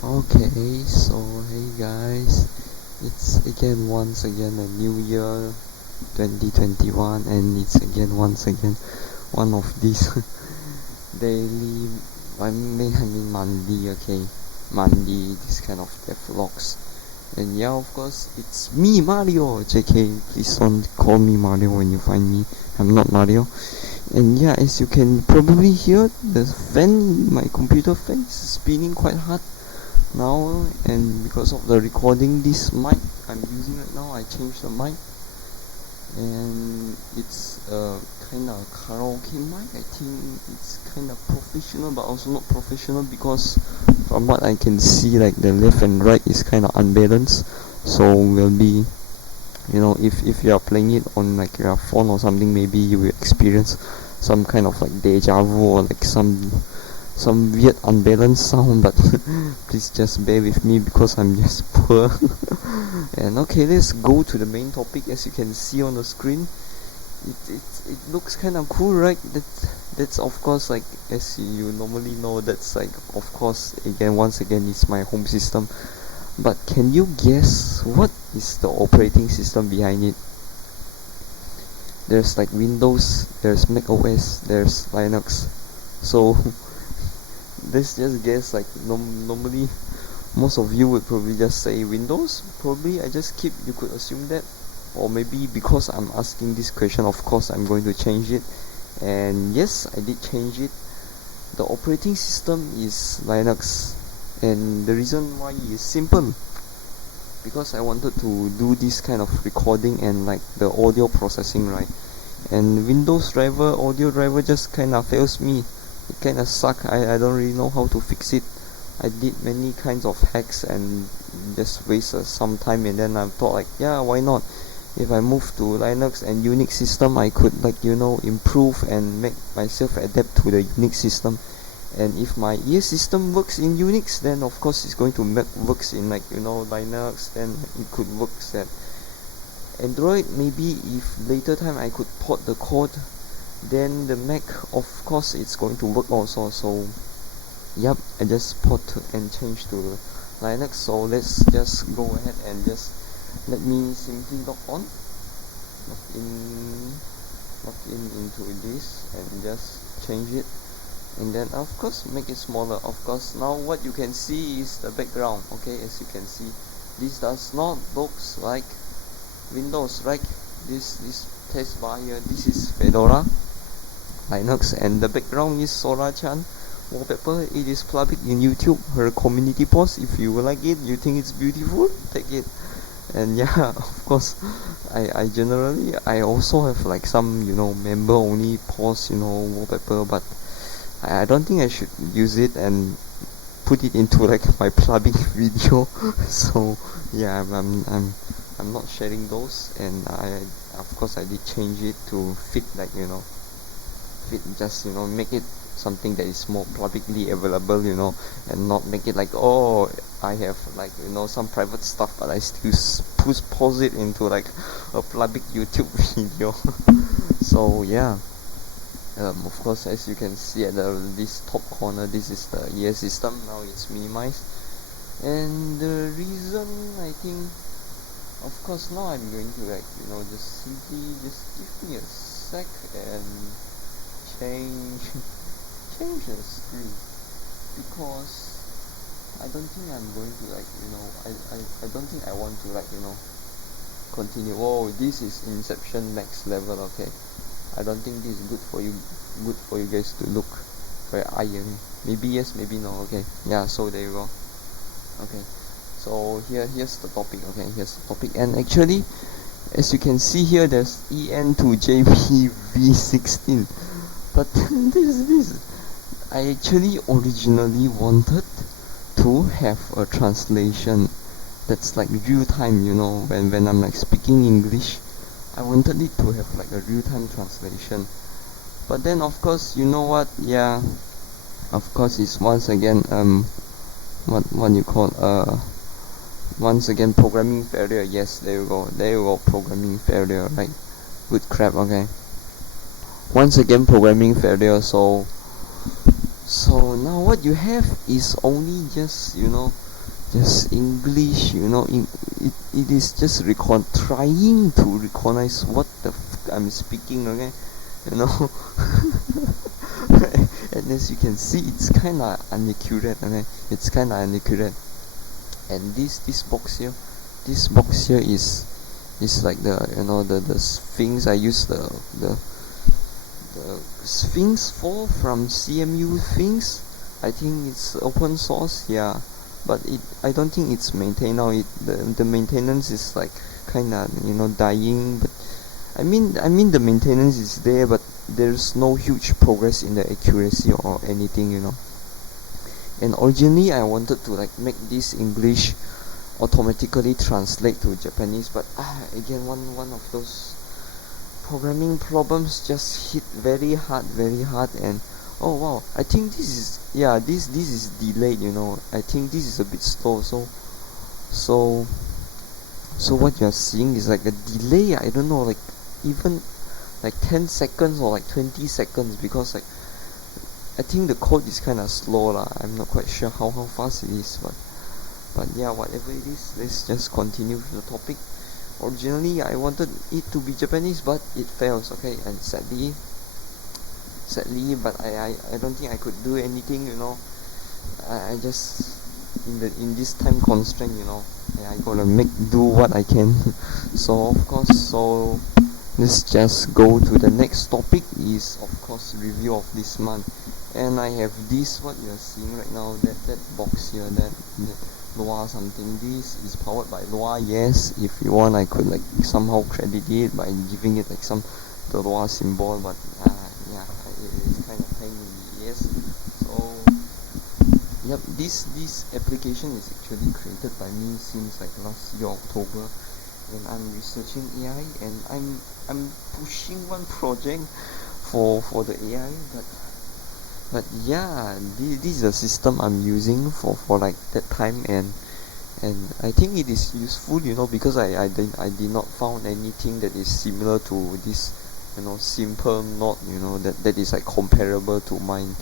Okay, so hey guys, it's once again a new year 2021, and it's once again one of these daily, I mean monthly, okay, monthly, this kind of devlogs. And yeah, of course, it's me, Mario. JK, please don't call me Mario when you find me. I'm not Mario. And yeah, as you can probably hear, the fan, my computer fan is spinning quite hard now, and because of the recording, this mic I'm using right now, I changed the mic, and it's a kind of karaoke mic. I think it's kind of professional but also not professional, because from what I can see, like the left and right is kind of unbalanced, so will be, if you are playing it on like your phone or something, maybe you will experience some kind of like deja vu, or like some weird unbalanced sound, but please just bear with me because I'm just poor. And okay, let's go to the main topic. As you can see on the screen, it looks kind of cool, right? That's of course, like, as you normally know, that's like, of course, once again is my home system. But can you guess what is the operating system behind it? There's like Windows, there's Mac OS, there's Linux. So let's just guess, like, normally most of you would probably just say Windows. Probably you could assume that. Or maybe because I'm asking this question, of course I'm going to change it. And yes, I did change it. The operating system is Linux, and the reason why is simple. Because I wanted to do this kind of recording and like the audio processing, right? And Windows driver, audio driver just kind of fails me. It kind of suck. I don't really know how to fix it. I did many kinds of hacks and just wasted some time, and then I thought, like, yeah, why not? If I move to Linux and Unix system, I could, like, improve and make myself adapt to the Unix system. And if my ES system works in Unix, then of course it's going to works in, like, Linux. Then it could work at Android. Maybe if later time I could port the code, then the Mac, of course, it's going to work also. So yep, I just port and change to Linux. So let's just go ahead and just let me simply log in into this, and just change it, and then of course make it smaller. Of course, now what you can see is the background. Okay, as you can see, this does not looks like Windows, right? This test bar here, this is Fedora Linux, and the background is Sora-chan wallpaper. It is public in YouTube, her community post. If you like it, you think it's beautiful, take it. And yeah, of course, I generally, I also have like some, member only post, wallpaper, but I don't think I should use it and put it into like my public video. So yeah, I'm not sharing those, and I, of course, I did change it to fit, like, just, make it something that is more publicly available, and not make it like, oh, I have, like, some private stuff, but I still pause it into like a public YouTube video. So yeah, of course, as you can see at this top corner, this is the ES system. Now it's minimized, and the reason, I think, of course, now I'm going to, like, just simply just give me a sec and change the screen, because I don't think I'm going to, like, I don't think I want to, like, continue. Oh, this is Inception next level. Okay, I don't think this is good for you guys to look very iron. Maybe yes, maybe no. Okay, yeah, so there you go. Okay, so here's the topic. Okay, here's the topic, and actually, as you can see here, there's EN to JPV16, but this I actually originally wanted to have a translation that's like real time, when I'm like speaking English, I wanted it to have like a real time translation. But then, of course, you know what, yeah, of course, it's once again what you call once again programming failure. Yes, there you go, programming failure, right? Good crap. Okay, once again programming failure. So now what you have is only just, just English, it is just trying to recognize what the I'm speaking, okay, you know. And as you can see, it's kinda inaccurate, okay, and this box here is like the Sphinx I use the Sphinx from cmusphinx. I think it's open source, yeah, but I don't think it's maintained now. The maintenance is like kinda dying, but I mean the maintenance is there, but there's no huge progress in the accuracy or anything, And originally I wanted to like make this English automatically translate to Japanese, but again one of those programming problems just hit very hard, and oh wow, I think this is delayed, I think this is a bit slow, so what you're seeing is like a delay, I don't know, like even like 10 seconds or like 20 seconds, because like I think the code is kinda slow lah. I'm not quite sure how fast it is, but yeah, whatever it is, let's just continue with the topic. Originally I wanted it to be Japanese, but it fails, okay, and sadly, but I don't think I could do anything, I just in this time constraint, I gotta do what I can. So let's just go to the next topic, is of course review of this month. And I have this, what you're seeing right now, that box here, that Lua something. This is powered by Lua. Yes, if you want I could like somehow credit it by giving it like the Lua symbol, but yeah, it's kind of pain in the ears. So yep, this application is actually created by me since like last year October, and I'm researching AI, and I'm pushing one project for the AI, but yeah, this is a system I'm using for like that time, and I think it is useful, because I did not found anything that is similar to this, simple node, that is like comparable to mine.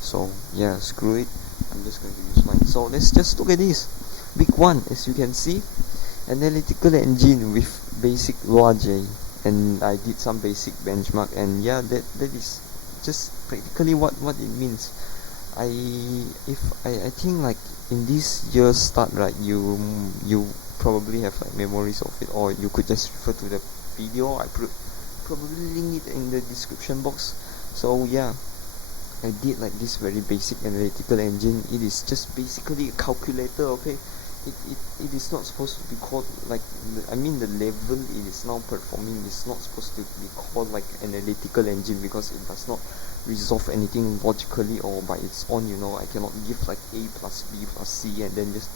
So yeah, screw it, I'm just going to use mine. So let's just look at this big one. As you can see, analytical engine with basic luaj, and I did some basic benchmark, and yeah, that is just practically what it means. I think like in this year's start, right, you probably have like memories of it, or you could just refer to the video. I probably link it in the description box. So yeah, I did like this very basic analytical engine. It is just basically a calculator, okay. It is not supposed to be called like the level it is now performing is not supposed to be called like analytical engine, because it does not resolve anything logically or by its own. I cannot give like A plus B plus C and then just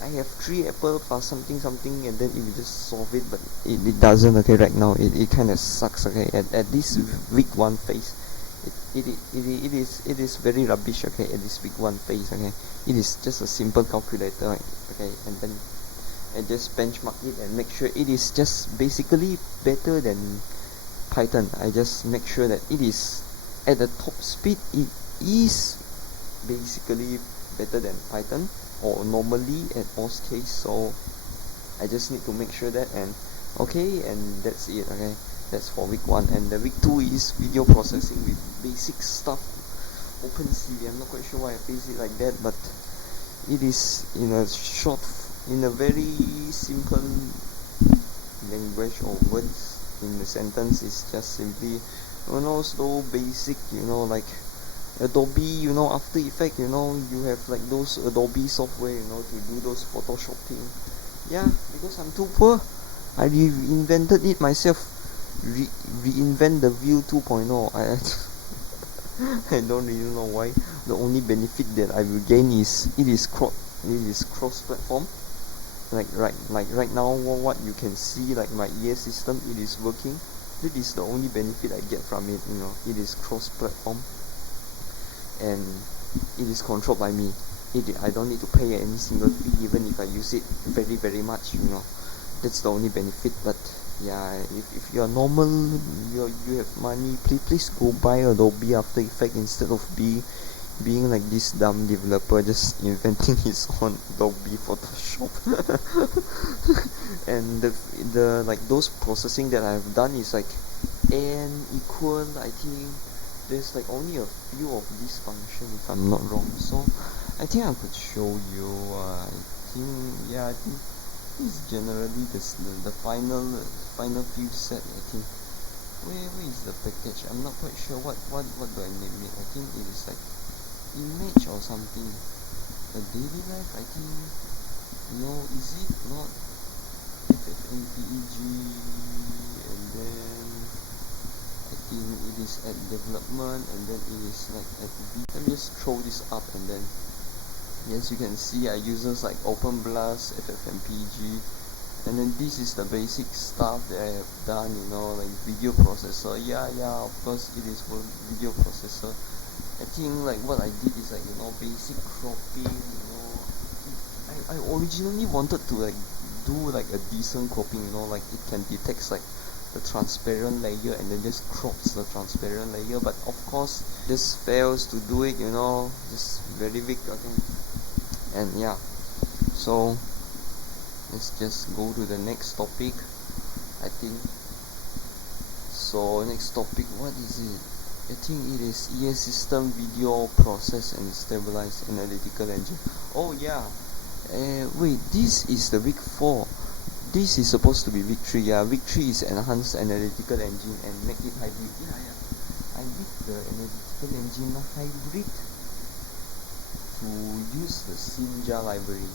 I have 3 apple plus something and then it will just solve it, but it doesn't, okay. Right now it kind of sucks, okay. At this week 1 phase, it is very rubbish, okay. At this week 1 phase, okay, it is just a simple calculator, okay, and then I just benchmark it and make sure it is just basically better than Python. I just make sure that it is at the top speed, it is basically better than Python, or normally at most case. So I just need to make sure that, and okay, and that's it, okay. That's for week 1, and the week 2 is video processing with basic stuff, opencv. I'm not quite sure why I place it like that, but it is in a very simple language or words in the sentence. Is just simply slow basic, like Adobe, After Effects, you have like those Adobe software, to do those Photoshop thing. Yeah, because I'm too poor, I reinvented it myself. Reinvent the View 2.0. I don't really know why. The only benefit that I will gain is it is cross-platform. Like right now, what you can see, like my ES system, it is working. That is the only benefit I get from it. It is cross-platform, and it is controlled by me. I don't need to pay any single fee, even if I use it very very much. That's the only benefit. But yeah, if you are normal, you have money, please go buy Adobe After Effects instead of being like this dumb developer just inventing his own Adobe Photoshop. And the like those processing that I've done is like n equal, I think there's like only a few of this function if I'm not wrong. So I think I could show you. I think this is generally the final few set. I think where is the package? I'm not quite sure what do I name it. I think it is like image or something. A daily life, I think. No, is it not ffmpeg, and then I think it is at development, and then it is like at B. Let me just throw this up, and then as you can see, I uses like OpenBlast, ffmpeg, and then this is the basic stuff that I have done, like video processor. Yeah, of course it is for video processor. I think like what I did is like basic cropping. I originally wanted to like do like a decent cropping, like it can detect like the transparent layer and then just crops the transparent layer, but of course this fails to do it, just very big. Okay, and yeah, so let's just go to the next topic. I think so. Next topic, what is it? I think it is ES system video process and stabilize analytical engine. Oh yeah, wait, this is the week 4. This is supposed to be week 3. Yeah, week 3 is enhanced analytical engine and make it hybrid. Yeah, I did the analytical engine hybrid to use the shmt library.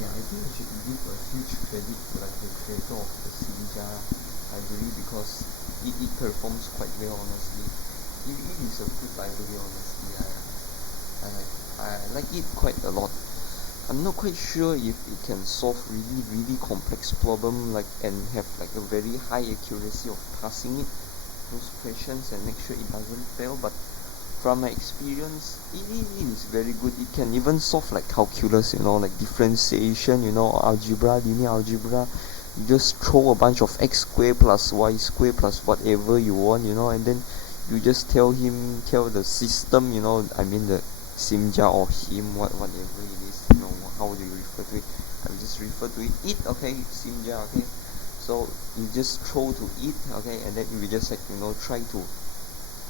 Yeah, I think I should give a huge credit to like the creator of the shmt library, because it performs quite well, honestly. It is a good library, honestly. I like it quite a lot. I'm not quite sure if it can solve really complex problem and have like a very high accuracy of passing it those questions and make sure it doesn't fail, but from my experience it is very good. It can even solve like calculus, like differentiation, algebra, linear algebra. You just throw a bunch of x squared plus y squared plus whatever you want, and then you just tell the system, I mean the shmt or him, whatever it is, how do you refer to it? I will just refer to it, okay, shmt, okay. So you just throw to it, okay, and then you just like try to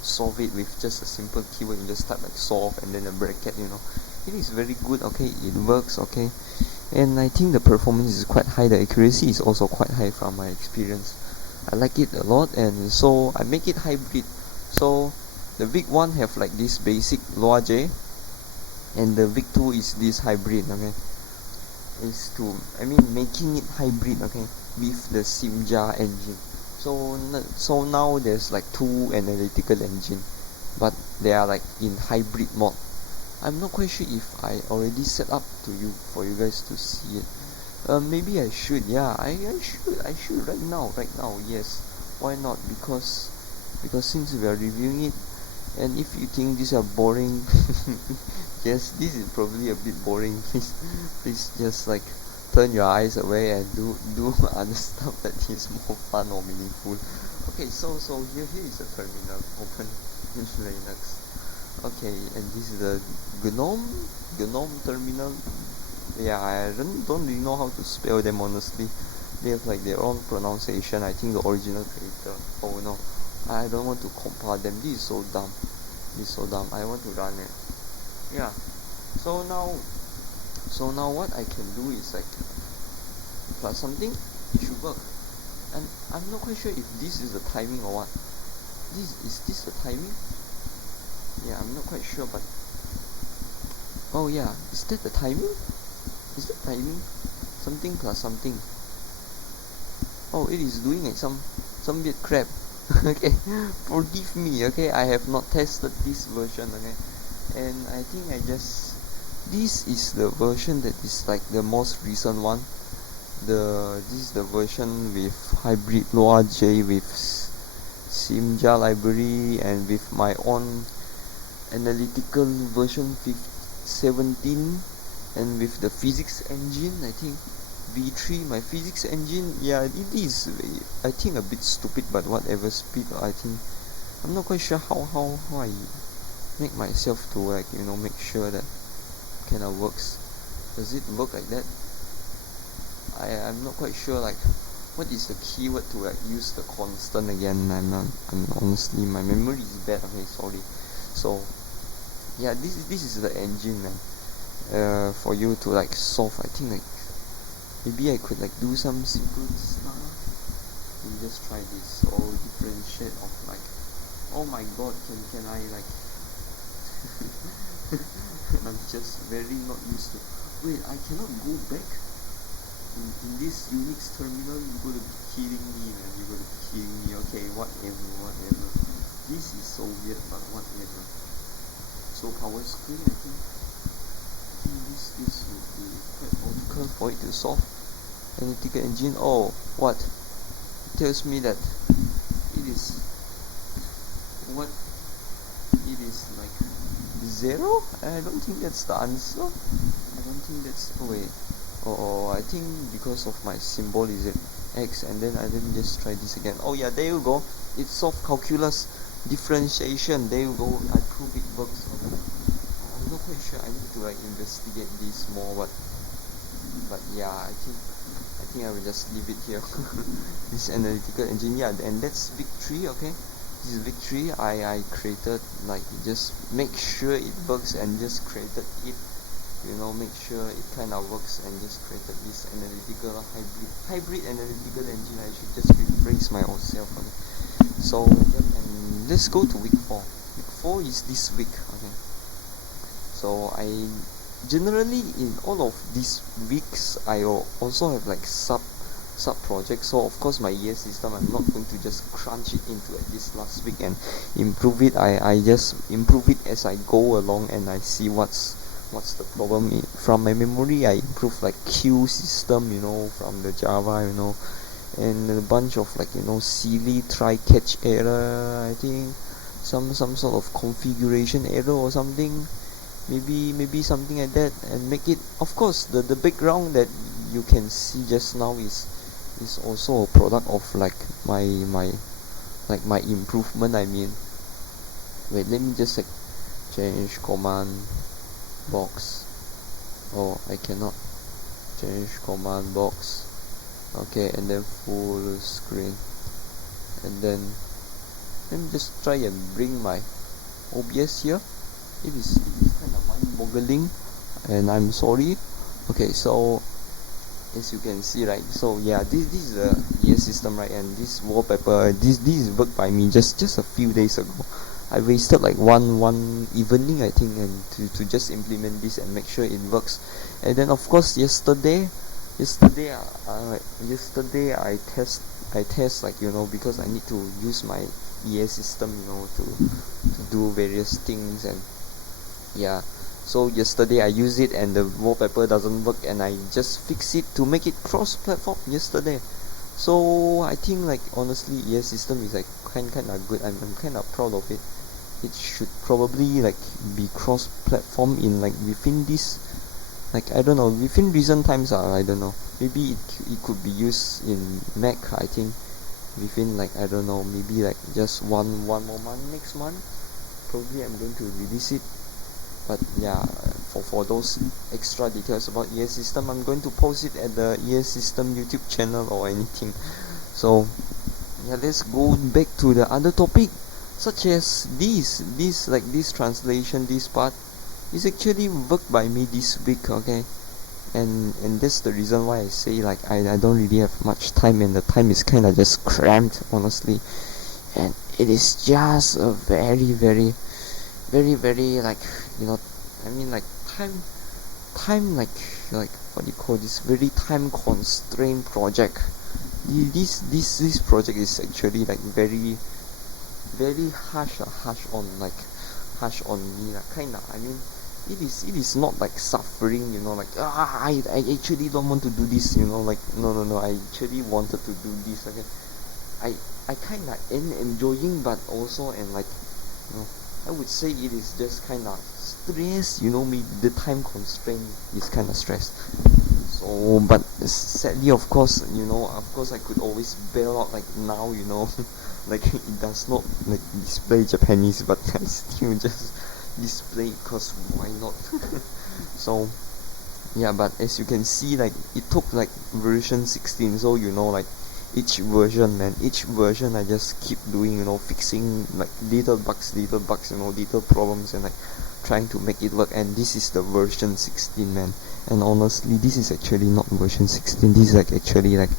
solve it with just a simple keyword. You just type like solve and then a bracket. It is very good, okay, it works, okay, and I think the performance is quite high. The accuracy is also quite high from my experience. I like it a lot, and so I make it hybrid. So the week 1 have like this basic luaj, and the week 2 is this hybrid, okay, making it hybrid, okay, with the shmt engine. So now there's like 2 analytical engine, but they are like in hybrid mode. I'm not quite sure if I already set up for you guys to see it. Maybe I should. Yeah, I should right now. Yes, why not? Because since we are reviewing it, and if you think these are boring, yes, this is probably a bit boring. Please just like turn your eyes away and do other stuff that is more fun or meaningful. Okay, so here is the terminal open in Linux. Okay, and this is the GNOME terminal. Yeah, I don't really know how to spell them, honestly. They have like their own pronunciation. I think the original creator. Oh no, I don't want to compare them. This is so dumb. I want to run it. Yeah. So now what I can do is like plus something, it should work. And I'm not quite sure if this is the timing or what. Is this the timing? Yeah, I'm not quite sure, but oh yeah, is that the timing? Something plus something. Oh, it is doing like some weird crap. Okay, forgive me, okay, I have not tested this version, okay, and I think this is the version that is like the most recent one. This is the version with hybrid luaj, with shmt library, and with my own analytical version 17, and with the physics engine, I think v3, my physics engine. Yeah, it is I think a bit stupid, but whatever. Speed, I think I'm not quite sure how make myself to like make sure that kind of works. Does it work like that? I'm not quite sure like what is the keyword to like use the constant again. I'm honestly, my memory is bad. Okay, sorry. So yeah, this is the engine, man. For you to like solve. I think like maybe I could like do some simple stuff. Let me just try this. Or differentiate of like, oh my god, can I like I'm just very not used to. Wait, I cannot go back in this Unix terminal. You're gonna be kidding me, man. You're gonna be kidding me. Okay, whatever. This is so weird, but whatever. So power screen, I think this would be quite logical for it to solve. Analytic engine. Oh, what? It tells me that it is what? It is like 0? I don't think that's the answer. I don't think that's. Oh wait. Oh, I think because of my symbol is it X, and then let me just try this again. Oh yeah, there you go. It's solved calculus differentiation. There you go. I prove it works. Okay. I'm not quite sure. I need to like investigate this more, but yeah, I think I will just leave it here. This analytical engine, yeah, and that's victory. Okay, this is victory. I created like just make sure it works and just created it. Make sure it kind of works and just created this analytical hybrid analytical engine. I should just rephrase my own self. Okay. So and let's go to week 4. Week 4 is this week. Okay. So I generally in all of these weeks I also have like sub projects. So of course my year system, I'm not going to just crunch it into like this last week and improve it. I just improve it as I go along and I see what's the problem. From my memory I improve like queue system, from the Java, and a bunch of like silly try catch error. I think some sort of configuration error or something. Maybe something like that, and make it, of course, the background that you can see just now is also a product of like my improvement. I mean, wait, let me just like change command box. Oh, I cannot change command box. Okay, and then full screen, and then let me just try and bring my OBS here. It is kind of mind-boggling, and I'm sorry. Okay, so as you can see, right, so yeah, this is a year system, right, and this wallpaper, this is worked by me just a few days ago. I wasted like one evening, I think, and to just implement this and make sure it works. And then of course yesterday I test like because I need to use my EA system to do various things. And yeah, so yesterday I used it and the wallpaper doesn't work, and I just fix it to make it cross-platform yesterday. So I think like honestly EA system is like kind of good. I'm kind of proud of it. It should probably like be cross-platform in like within this, like I don't know, within recent times. I don't know, maybe it could be used in Mac. I think within like I don't know, maybe like just one more month, next month probably I'm going to release it. But yeah, for those extra details about EA system, I'm going to post it at the EA system YouTube channel or anything. So yeah, let's go back to the other topic, such as this translation. This part is actually worked by me this week. Okay, and that's the reason why I say like I don't really have much time, and the time is kind of just cramped, honestly. And it is just a very like I mean like time like what do you call this, very time constrained project. This project is actually like very harsh on me, like kinda. I mean, it is not like suffering, like I actually don't want to do this, like no, I actually wanted to do this. Okay, I kinda am enjoying, but also, and like I would say it is just kind of stress, maybe the time constraint is kind of stress. So, but sadly, of course, I could always bail out like now, like it does not like display Japanese, but I still just display, because why not? So yeah, but as you can see, like it took like version 16, so like each version I just keep doing, fixing like little bugs, little problems, and like trying to make it work. And this is the version 16, man. And honestly, this is actually not version 16, this is like actually like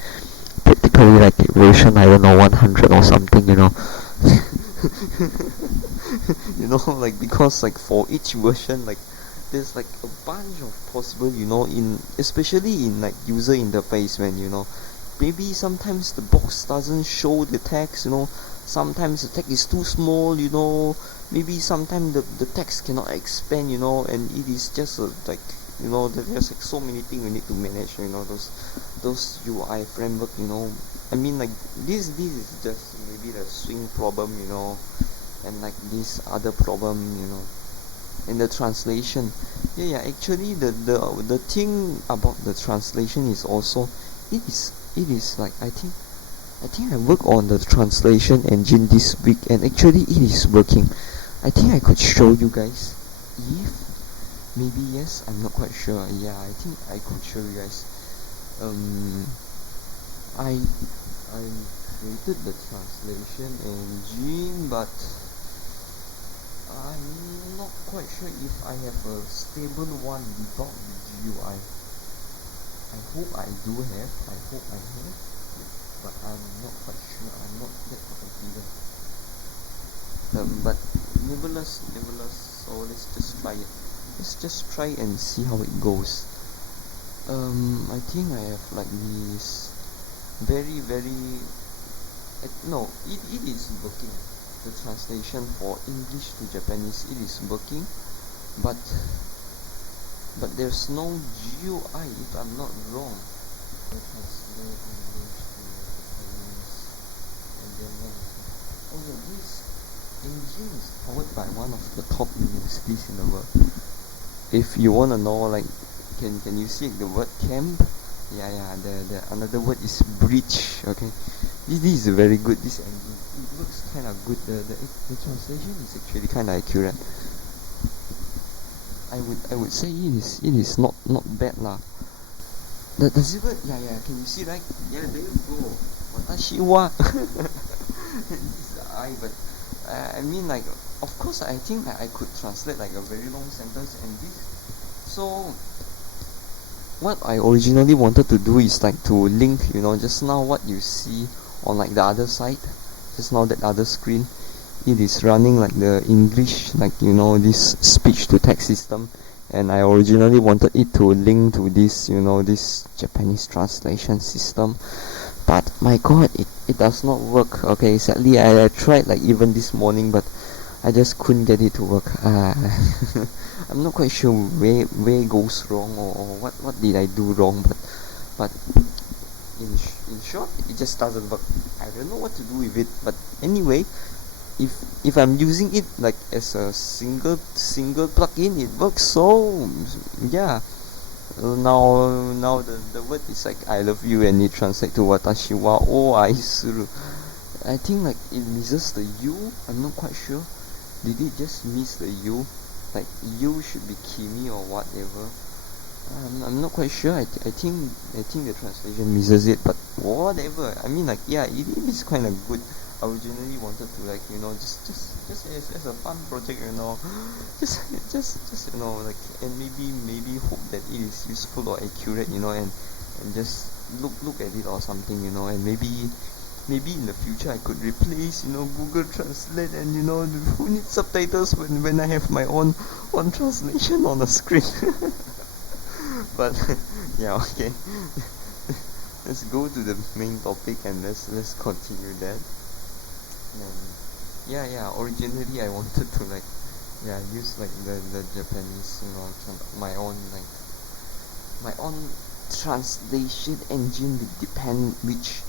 practically like version, I don't know, 100 or something, like, because like for each version, like there's like a bunch of possible, in especially in like user interface, man. Maybe sometimes the box doesn't show the text, sometimes the text is too small, maybe sometimes the text cannot expand, and it is just like, there's like so many things we need to manage, those UI framework, I mean, like this is just maybe the swing problem, and like this other problem, in the translation. Actually the thing about the translation is also, it is like, I think I work on the translation engine this week, and actually it is working. I think I could show you guys, if maybe yes, I'm not quite sure. I think I could show you guys. I created the translation engine, but I'm not quite sure if I have a stable one without the GUI. I hope I have, but I'm not quite sure. I'm not that confident. But nevertheless, so let's just try it. Let's just try and see how it goes. I think I have like this very no, it is working. The translation for English to Japanese, it is working, but there's no GUI, if I'm not wrong. Translate English to Japanese, and then this engine is powered by one of the top universities in the world. If you wanna know, like, can you see the word chem? The another word is bridge. Okay, this is very good. This engine, it looks kind of good. The translation is actually kind of accurate. I would say it is not bad lah. The zipper, can you see, right? There you go. Watashi wa. This is the I, but I mean, like, of course, I think I could translate like a very long sentence, and this. So what I originally wanted to do is like to link, just now what you see on like the other side, just now that other screen, it is running like the English, like, this speech to text system, and I originally wanted it to link to this, this Japanese translation system, but my god, it does not work. Okay, sadly I tried like even this morning, but I just couldn't get it to work. I'm not quite sure where it goes wrong, or what did I do wrong, but in short, it just doesn't work. I don't know what to do with it, but anyway, if I'm using it like as a single plugin, it works. So yeah, now the word is like I love you, and it translates to watashi wa o aisuru. I think like it misses the U. I'm not quite sure. Did it just miss the U? Like U should be kimi or whatever. I'm not quite sure. I think the translation misses it, but whatever. I mean, like, it is kind of good. I originally wanted to, like, just as a fun project, just like, and maybe hope that it is useful or accurate, and just look at it or something, and maybe in the future I could replace, Google Translate, and who needs subtitles when I have my own translation on the screen. But okay. Let's go to the main topic, and let's continue that. And originally I wanted to like use like the Japanese, my own translation engine, which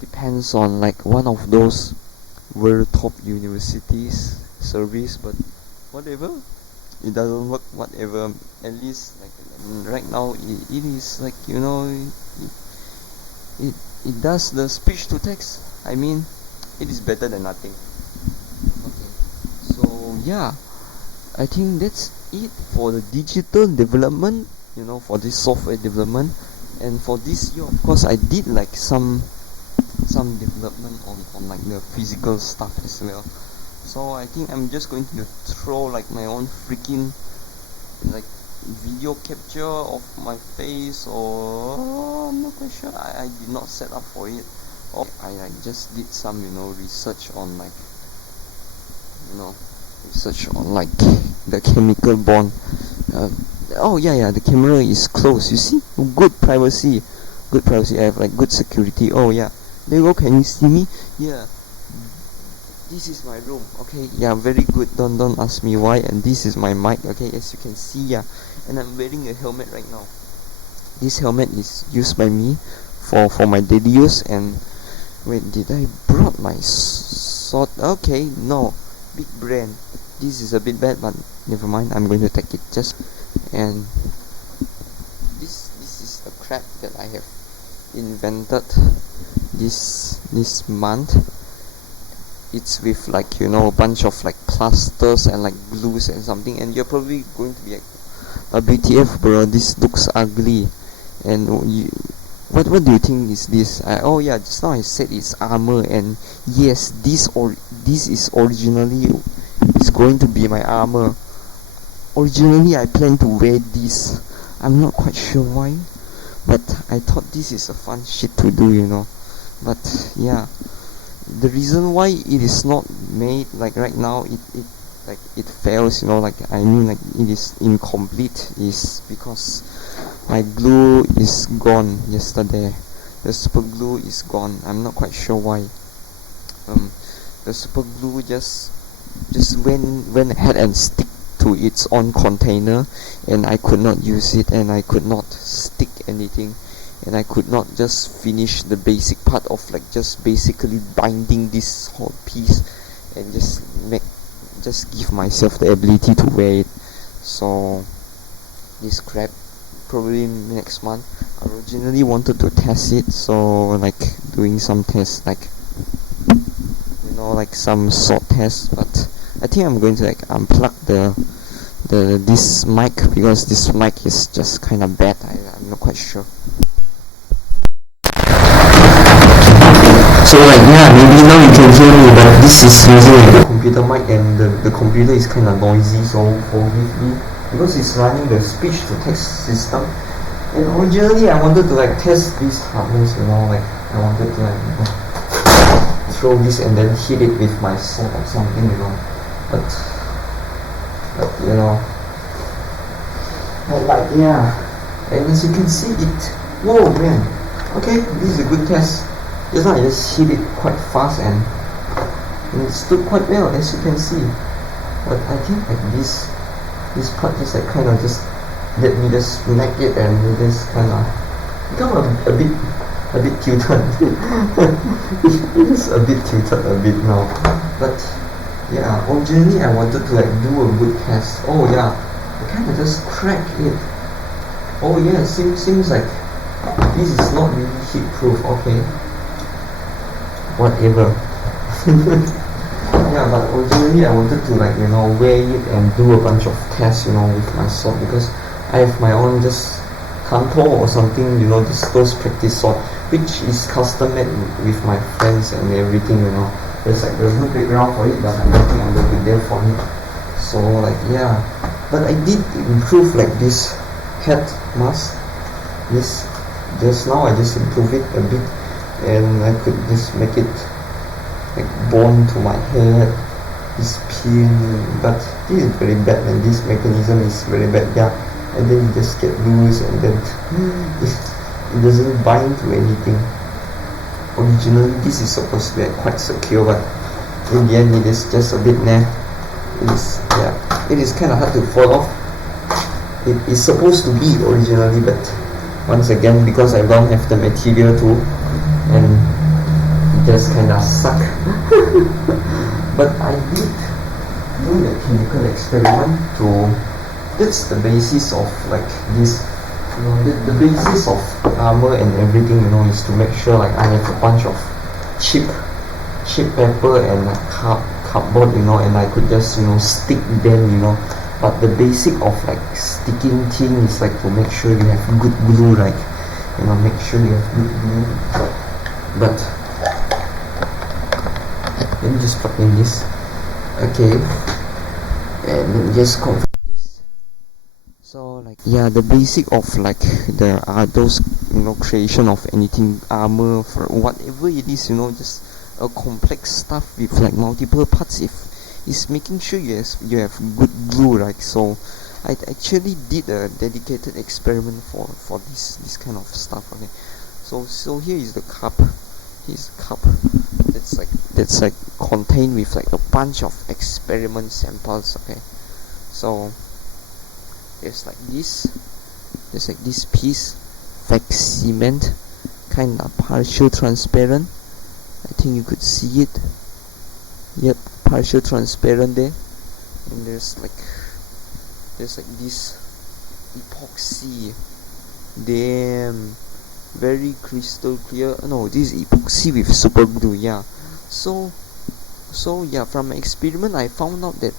depends on like one of those world top universities service, but whatever, it doesn't work, whatever. At least like right now it is like, it does the speech to text. I mean, it is better than nothing. Okay, so I think that's it for the digital development, you know, for this software development. And for this year, of course, I did like some development on like the physical stuff as well. So I think I'm just going to throw like my own freaking like video capture of my face, or I'm not quite sure. I did not set up for it. Or I like just did some, you know, research on like, you know, research on like the chemical bond. Oh yeah, the camera is closed. You see, good privacy. I have like good security. Oh yeah, there you go. Can you see me? Yeah. This is my room. Okay, yeah, very good. Don't ask me why. And this is my mic. Okay, as you can see, yeah. And I'm wearing a helmet right now. This helmet is used by me for my daily use. And wait, did I brought my sword? Okay, no, big brand. This is a bit bad, but never mind. I'm going to take it. Just and this is a crap that I have invented this month. It's with like, you know, a bunch of like plasters and like glues and something, and you're probably going to be like, BTF bro, this looks ugly. And what do you think is this? Oh yeah, just now I said it's armor, and yes, this is originally is going to be my armor. Originally I planned to wear this. I'm not quite sure why, but I thought this is a fun shit to do, you know. But yeah, the reason why it is not made like right now, it fails, you know, like I mean like it is incomplete, is because my glue is gone yesterday. The super glue is gone. I'm not quite sure why. The super glue just went ahead and stick to its own container, and I could not use it, and I could not stick anything, and I could not just finish the basic part of like just basically binding this whole piece and just give myself the ability to wear it. So this crap, probably next month. I originally wanted to test it, so like doing some tests, like, you know, like some sort tests, but I think I'm going to like unplug this mic, because this mic is just kind of bad. I'm not quite sure. So like, yeah, maybe now you can hear me, but this is using a computer mic, and the computer is kind of noisy, so forgive me, because it's running the speech to text system. And originally I wanted to like test this hardness, you know, like I wanted to like, you know, throw this and then hit it with my sword or something, you know, but you know, like, yeah, and as you can see it, whoa man, okay, this is a good test. Just now I just hit it quite fast, and it stood quite well, as you can see. But I think like this part just like kind of just let me just smack it, and it just kind of become a bit tilted. It is a bit tilted a bit now. But yeah, originally I wanted to like do a good test. Oh yeah, I kind of just crack it. Oh yeah, seems like this is not really heat proof. Okay, whatever. Yeah, but originally I wanted to like, you know, wear it and do a bunch of tests, you know, with my sword, because I have my own just kanto or something, you know, just those practice sword, which is custom made with my friends and everything, you know. There's like no background for it, but I don't think I'm going to be there for it. So like, yeah, but I did improve like this head mask. This just now I just improved it a bit, and I could just make it like bond to my head, this pin, but this is very bad, and this mechanism is very bad, yeah. And then you just get loose, and then it doesn't bind to anything. Originally this is supposed to be quite secure, but in the end it is just a bit it is kind of hard to fall off. It is supposed to be originally, but once again, because I don't have the material to, and it just kind of suck. But I did do the chemical experiment that's the basis of like this, you know, the basis of armor and everything, you know, is to make sure like I have a bunch of cheap paper and like cardboard, you know, and I could just, you know, stick them, you know, but the basic of like sticking thing is like to make sure you have good glue, right? You know, make sure you have good glue. But let me just plug in this. Okay, and let me just confirm this. So like, yeah, the basic of like there are those, you know, creation of anything, armor, for whatever it is, you know, just a complex stuff with like multiple parts, if is making sure you have good glue, right? So I actually did a dedicated experiment for this kind of stuff. Okay, so here is the cup. Here's the cup that's like contained with like a bunch of experiment samples. Okay, so there's like this piece, fake cement, kind of partial transparent. I think you could see it. Yep, partial transparent there. And there's like this epoxy. Damn, very crystal clear. No, this is epoxy with super glue. Yeah. So yeah, from my experiment I found out that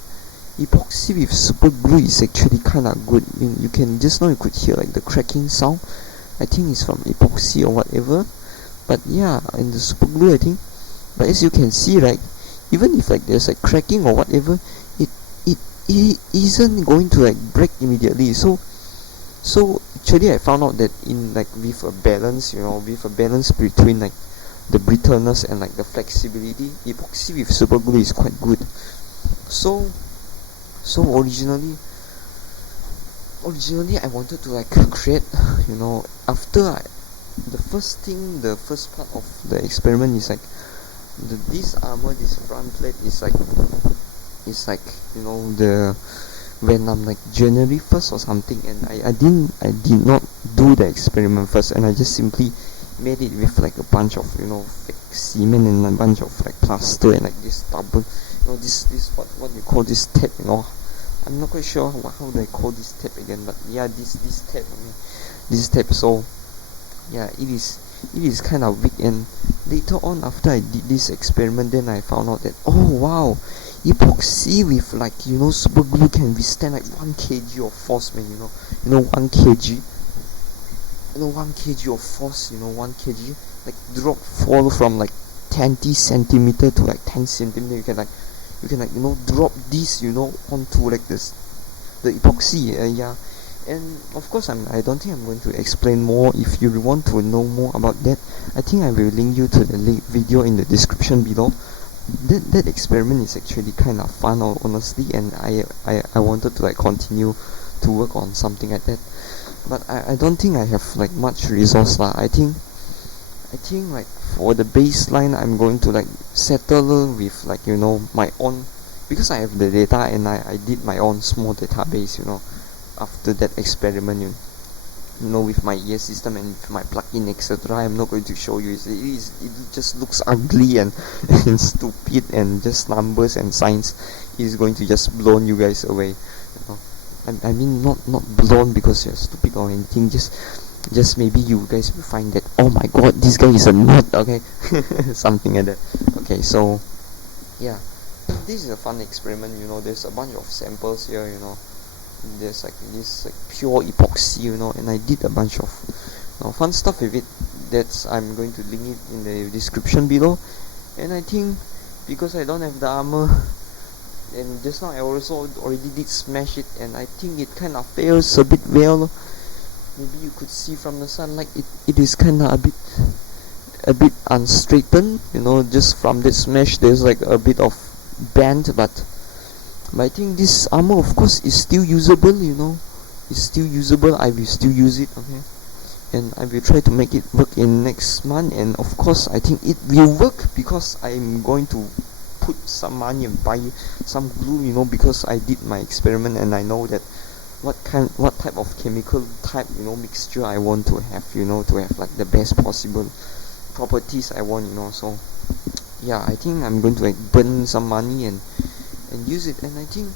epoxy with super glue is actually kinda good. You can just now you could hear like the cracking sound. I think it's from epoxy or whatever. But yeah, in the super glue I think. But as you can see, right, even if like there's like cracking or whatever, it isn't going to like break immediately. So actually I found out that in like with a balance between like the brittleness and like the flexibility, epoxy with super glue is quite good. So originally I wanted to like create, you know, after the first part of the experiment is like this armor, this front plate is like you know, when I'm like January 1st or something, and I did not do the experiment first, and I just simply made it with like a bunch of, you know, fake cement and a bunch of like plaster and like this double, you know, this what you call this tape, you know. I'm not quite sure how they call this tape again, but yeah, this tape. So yeah, it is kind of weak, and later on after I did this experiment, then I found out that, oh wow, epoxy with like, you know, super glue can withstand like 1 kg of force, man. You know 1 kg, 1 kg of force, 1 kg like fall from like 20 centimeter to like 10 centimeter. You can like drop this, onto like this the epoxy. Yeah. And of course I don't think I'm going to explain more. If you want to know more about that, I think I will link you to the video in the description below. That experiment is actually kind of fun, honestly, and I wanted to like continue to work on something like that, but I don't think I have like much resource lah. I think like for the baseline I'm going to like settle with like my own, because I have the data and I did my own small database after that experiment, with my ear system and with my plugin, etc. I'm not going to show you. It just looks ugly and stupid, and just numbers and signs is going to just blow you guys away. I mean not blown because you're stupid or anything. Just maybe you guys will find that, oh my god, this guy is a nerd. Okay, something like that. Okay, so yeah, this is a fun experiment. There's a bunch of samples here. There's like this like pure epoxy, and I did a bunch of fun stuff with it. I'm going to link it in the description below. And I think because I don't have the armor, and just now I also already did smash it, and I think it kind of fails a bit well. Maybe you could see from the sunlight, it is kind of a bit unstraightened, just from that smash there's like a bit of bend, but I think this armor, of course, is still usable. It's still usable. I will still use it. Okay, and I will try to make it work in next month. And of course, I think it will work because I'm going to put some money and buy some glue. Because I did my experiment and I know that what type of chemical type mixture I want to have. To have like the best possible properties I want. So yeah, I think I'm going to like burn some money and use it, and I think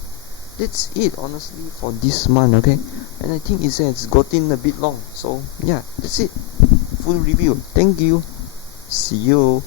that's it honestly for this month. Okay, and I think it's gotten a bit long, so yeah, that's it. Full review. Thank you. See you.